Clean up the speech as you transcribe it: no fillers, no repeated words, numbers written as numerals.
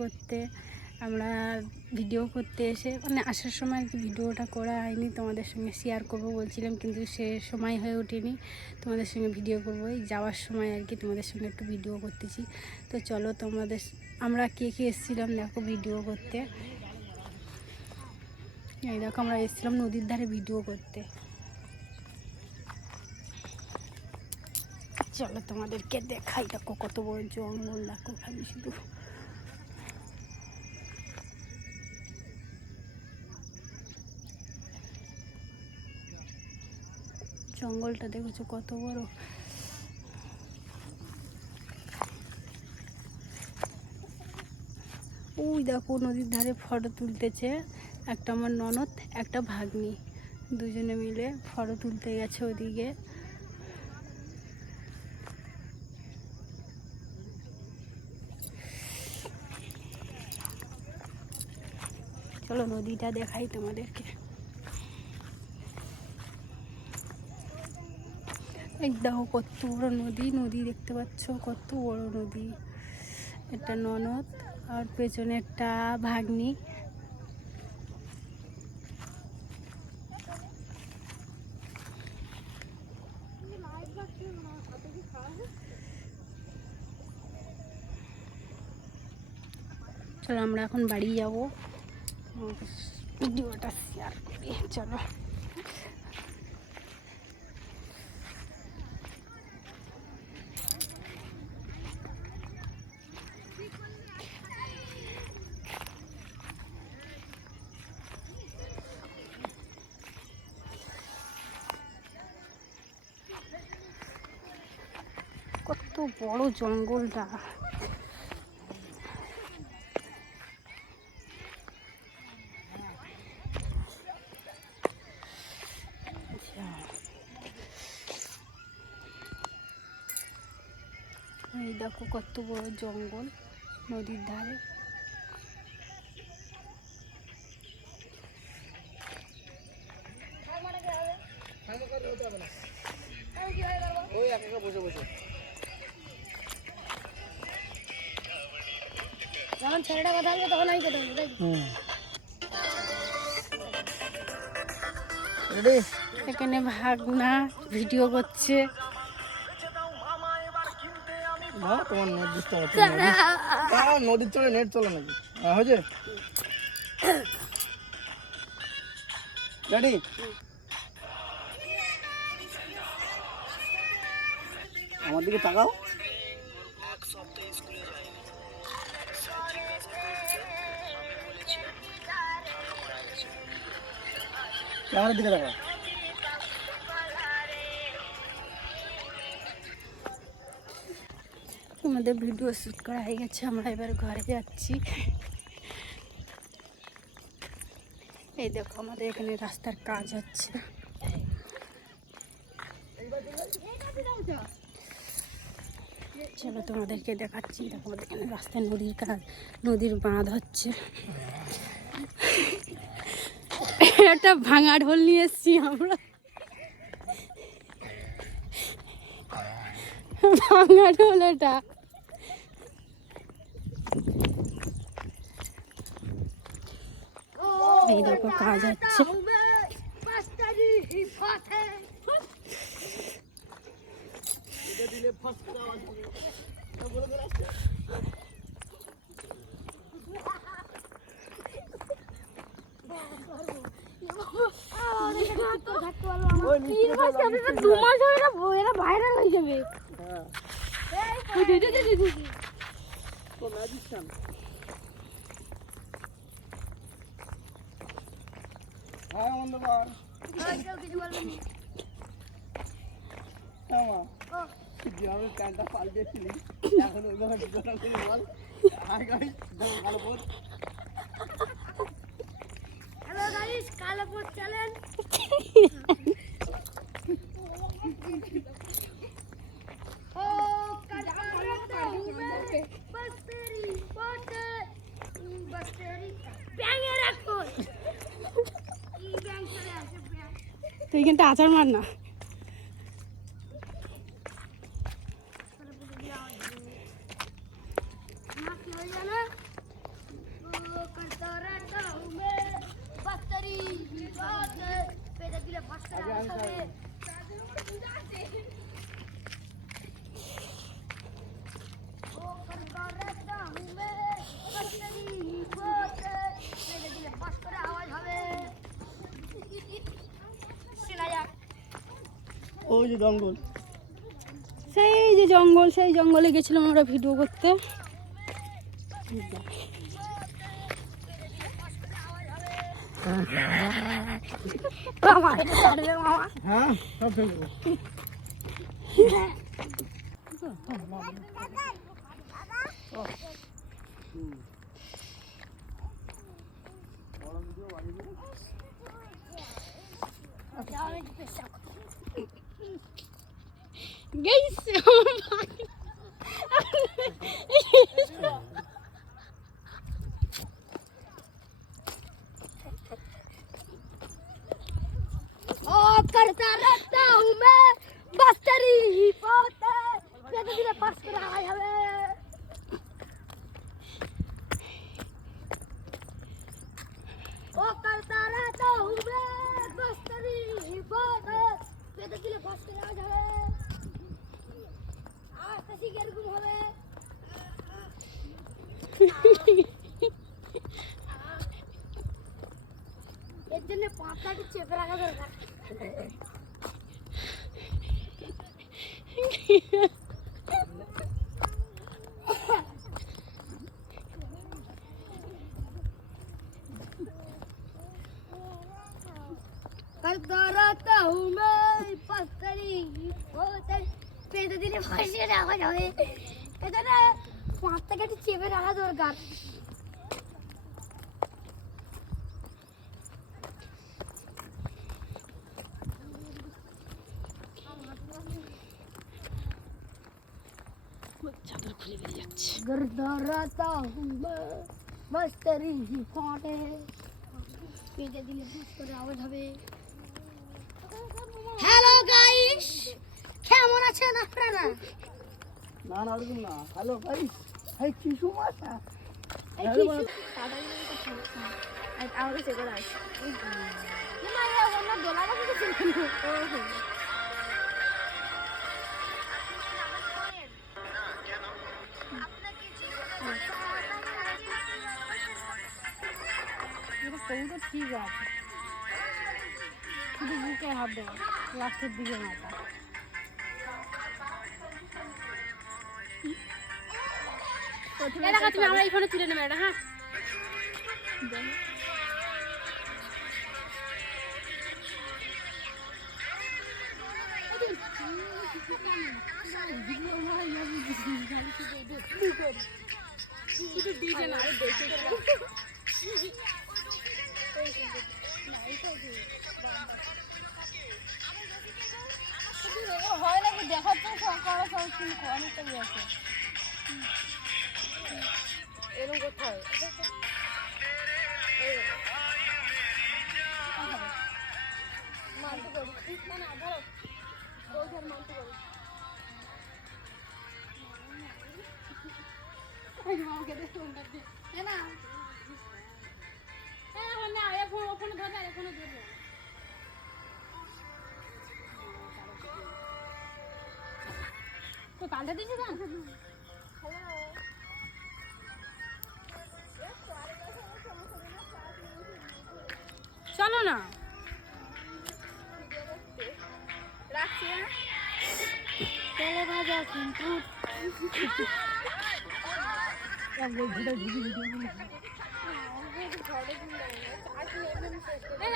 করতে আমরা ভিডিও করতে এসে মানে আসার সময় আর কি ভিডিওটা করা হয়নি, তোমাদের সঙ্গে শেয়ার করব বলছিলাম, কিন্তু সে সময় হয়ে ওঠেনি তোমাদের সঙ্গে ভিডিও করবো। এই যাওয়ার সময় আর কি তোমাদের সঙ্গে একটু ভিডিও করতেছি। তো চলো আমরা কে কে এসেছিলাম দেখো ভিডিও করতে। এই দেখো আমরা এসেছিলাম নদীর ধারে ভিডিও করতে। চলো তোমাদেরকে দেখাই, দেখো কত বড় জঙ্গল, দেখো খালি শুধু জঙ্গলটা দেখেছো কত বড়। ওই দেখো নদীর ধারে ফটো তুলতেছে একটা আমার ননদ একটা ভাগ্নি, দুজনে মিলে ফটো তুলতে গেছে ওদিকে। চলো নদীটা দেখাই তোমাদেরকে। এই দেখো কত বড় নদী, নদী দেখতে পাচ্ছ কত বড় নদী। একটা ননদ আর পেছনে একটা ভাগ্নি। চলো আমরা এখন বাড়ি যাবো, ভিডিওটা শেয়ার করি। চলো কত বড় জঙ্গলটা। এই দেখো কত বড় জঙ্গল নদীর ধারে। যখন ছেলেটা কথা বলবে তখন আমি কথা বলবো। এখানে ভাগনা ভিডিও করছে। তোমার নেট ডিস্টার্ব হচ্ছে, নদীর চলে নেট চলে নাকি? হয়েছে রেডি? আমার দিকে তাকাও। ক্যামেরার দিকে তাকাও। আমাদের ভিডিও শ্যুট করা হয়ে গেছে, আমরা এবার ঘরে যাচ্ছি। এই দেখো আমাদের এখানে রাস্তার কাজ হচ্ছে। চলো তোমাদেরকে দেখাচ্ছি, দেখো আমাদের এখানে রাস্তায় নদীর কাজ, নদীর বাঁধ হচ্ছে। একটা ভাঙা ঢোল নিয়ে এসছি আমরা, ভাঙা ঢোল এটা। এই দেখো কাজ হচ্ছে। ভাইরাল হয়ে যাবে। প্যান্টটা পাল্টেছিলি এখন বল। হ্যালো গাইস, কালাপুর চলেন। ও বস্তেরি পটে বস্তেরি ব্যাঙে রাখো। কি ব্যাঙ চলে আসে ব্যাঙ। তুই কিন্তু আচার মার না। करता रहता हूँ मैं बस तेरी ही बात है पैदा दिले फंस कर आवाज हवे वो करता रहता हूँ मैं बस तेरी ही बात है पैदा दिले फंस कर आवाज हवे सुना जा ওই যে জঙ্গল। সেই যে জঙ্গল, সেই জঙ্গলে গেছিলাম আমরা ভিডিও করতে। মামা এটা ছাড়বে মামা। হ্যাঁ সব ফেলবো। গাইস ओ करता रहता हूँ मैं बस तेरी ही बात है पैदा दिले फंस कर आवाज हवे ओ करता रहता हूँ मैं बस तेरी ही बात है पैदा दिले फंस कर आवाज हवे आज तसी के गुम हवे এর জন্য পাতাকে চেপে রাখা দরকার करता रहता हूँ मैं पत्थरी होते पैदा दिले फांसी রাখা যাবে এটা না পাতাকে চেপে রাখা দরকার চাদর খুলে বেরিয়ে যাচ্ছে। करता रहता हूँ मैं बस तेरी ही बात है पैदा दिले फंस कर आवाज হবে হ্যালো গাইস কেমন আছেন আপনারা না না ওরকম না। হ্যালো ভাই, ভাই কি সমস্যা? এই কি আমাকে চেক করে আসি না না অন্য ডলার আছে তো তবু তো ঠিক আছে, শুধু বুকে হাত দেবো লাস্টের দিকে মাথা। তুমি আমরা এই ফোনে তুলে নেবে এটা। হ্যাঁ ডিজে না হয় নাকি দেখার তো করা সব কিন্তু অনেকটা আছে এরকম কোথায় মানতে করি না না ধরো বলছেন মানতে করি মামাকে দেখো না হ্যাঁ না ওখানে ধরে এখানে ধরবো তো পাল্টে দিয়েছি গান। চলো না রাখছি তেলে ভাজা কিন্তু ঘরে